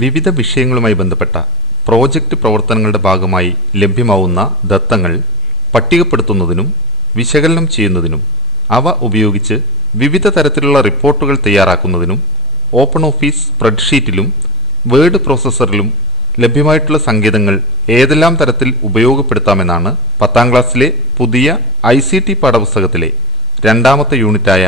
വിവിധ വിഷയങ്ങളുമായി ബന്ധപ്പെട്ട പ്രോജക്റ്റ് പ്രവർത്തനങ്ങളുടെ ഭാഗമായി ലഭ്യമാവുന്ന ദത്തങ്ങൾ പട്ടികപ്പെടുത്തുന്നതിനും വിശകലനം ചെയ്യുന്നതിനും അവ ഉപയോഗിച്ച് വിവിധ തരത്തിലുള്ള റിപ്പോർട്ടുകൾ തയ്യാറാക്കുന്നതിനും ഓപ്പൺ ഓഫീസ് സ്പ്രെഡ്ഷീറ്റിലും വേർഡ് പ്രോസസ്സറിലും ലഭ്യമായിട്ടുള്ള സങ്കേതങ്ങൾ ഏതെല്ലാം തരത്തിൽ ഉപയോഗപ്പെടുത്താമെന്നാണ് 10ാം ക്ലാസ്സിലെ പുതിയ ICT പാഠപുസ്തകത്തിലെ രണ്ടാമത്തെ യൂണിറ്റായ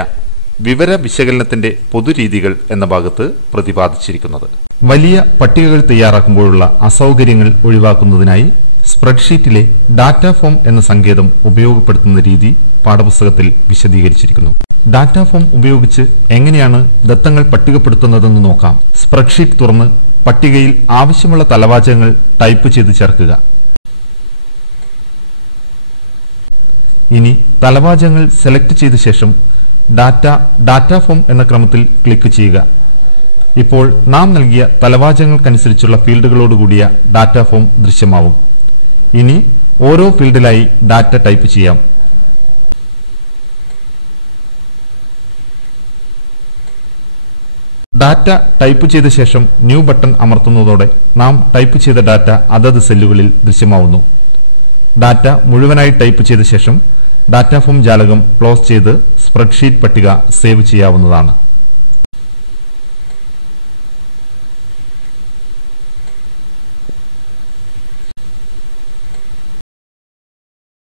വിവര വിശകലനത്തിന്റെ പൊതുരീതികൾ എന്ന ഭാഗത്ത് പ്രതിപാദിച്ചിരിക്കുന്നത്. വലിയ പട്ടികകൾ തയ്യാറാക്കുമ്പോഴുള്ള അസൗകര്യങ്ങൾ ഒഴിവാക്കുന്നതിനായി സ്പ്രെഡ്ഷീറ്റിലെ ഡാറ്റ ഫോം എന്ന സങ്കേതം ഉപയോഗപ്പെടുത്തുന്ന രീതി പാഠപുസ്തകത്തിൽ വിശദീകരിച്ചിരിക്കുന്നു. ഡാറ്റ ഫോം ഉപയോഗിച്ച് എങ്ങനെയാണ് ദത്തങ്ങൾ പട്ടികപ്പെടുത്തുന്നതെന്ന് നോക്കാം. സ്പ്രെഡ്ഷീറ്റ് തുറന്ന് പട്ടികയിൽ ആവശ്യമുള്ള തലവാചകങ്ങൾ ടൈപ്പ് ചെയ്ത് ചേർക്കുക. ഇനി തലവാചകങ്ങൾ സെലക്ട് ചെയ്ത ശേഷം ഡാറ്റ ഫോം എന്ന ക്രമത്തിൽ ക്ലിക്ക് ചെയ്യുക. ഇപ്പോൾ നാം നൽകിയ തലവാചകങ്ങൾക്കനുസരിച്ചുള്ള ഫീൽഡുകളോടുകൂടിയ ഡാറ്റ ഫോം ദൃശ്യമാവും. ഇനി ഓരോ ഫീൽഡിലായി ഡാറ്റ ടൈപ്പ് ചെയ്യാം. ഡാറ്റ ടൈപ്പ് ചെയ്ത ശേഷം ന്യൂ ബട്ടൺ അമർത്തുന്നതോടെ നാം ടൈപ്പ് ചെയ്ത ഡാറ്റ അതത് സെല്ലുകളിൽ ദൃശ്യമാവുന്നു. ഡാറ്റ മുഴുവനായി ടൈപ്പ് ചെയ്ത ശേഷം ഡാറ്റ ഫോം ജാലകം ക്ലോസ് ചെയ്ത് സ്പ്രെഡ്ഷീറ്റ് പട്ടിക സേവ് ചെയ്യാവുന്നതാണ്.